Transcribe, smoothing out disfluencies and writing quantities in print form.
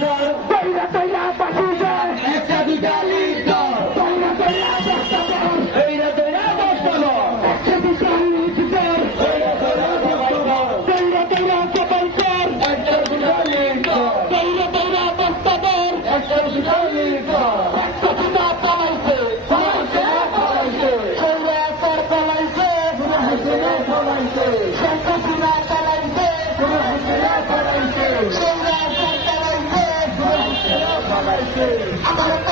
তৈরা তৈরা বাসিদার একটা দুটা লিটার তৈরা তৈরা বস্তাবর তৈরা তৈরা বস্তাবর একটা দুটা লিটার তৈরা তৈরা বস্তাবর তৈরা তৈরা সবাইকার একটা দুটা লিটার তৈরা তৈরা বস্তাবর একটা দুটা লিটার একটা দুটা পালাইছে পালাইছে পালাইছে তৈরা সর পালাইছে পালাইছে পালাইছে একটা দুটা পালাইছে পালাইছে পালাইছে তৈরা সর পালাইছে পালাইছে আমার